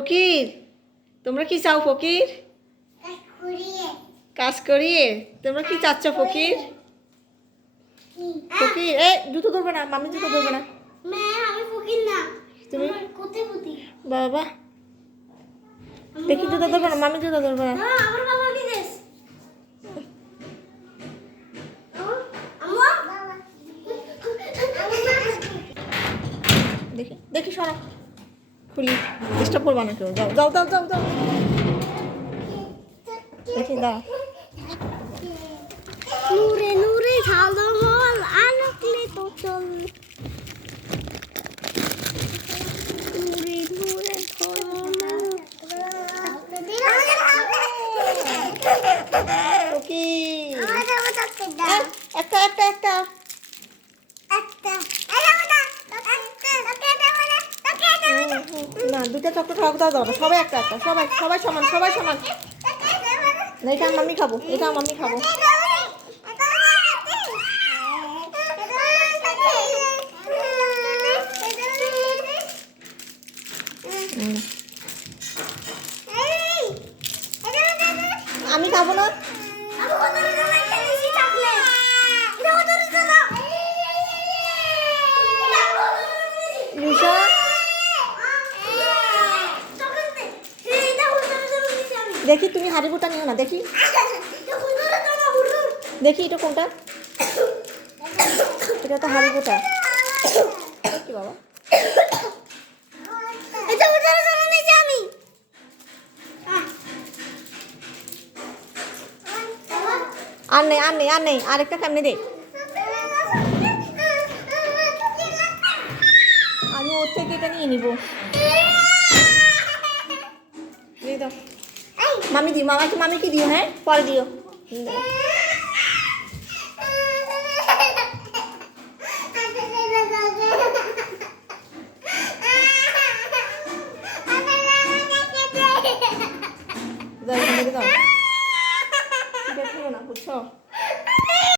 ফকির? তোমরা কি চাও ফকির? কাজ করিয়ে। তোমরা কি চাচ্ছ ফকির? ফকির এ জুতো ধরবে না, মামি জুতো ধরবে না। তুমি বাবা। দেখি জুতো ধরবে না, মামি জুতো ধরবে না। দেখি দেখি সরা খুলি। ডিস্টার্ব করবা না কেউ যাও যাও যাও যাও যাও। দেখি দাও নূরে নূরে ঝালমল আলোকলে তো চল। নূরে নূরে ঝলমল ফকির একটা একটা একটা। দুটা চকলেট খাওয়া দাও দাও সবাই একটা একটা, সবাই সবাই সমান সবাই সমান। এটা আমি খাব, এটা আমি খাব। আমি খাব না। দেখি তুমি হারিবুটা নিও না দেখি। দেখি এটা কোনটা? এটা তো হারিবুটা কি বাবা? আর নেই আর নেই আর নেই আরেকটা কেমনে দে? আমি ওর থেকে এটা নিয়ে নিবো। মামি দিও মামাকে মামিকে দিও হ্যাঁ? পরে দিও। দাও বুঝছ?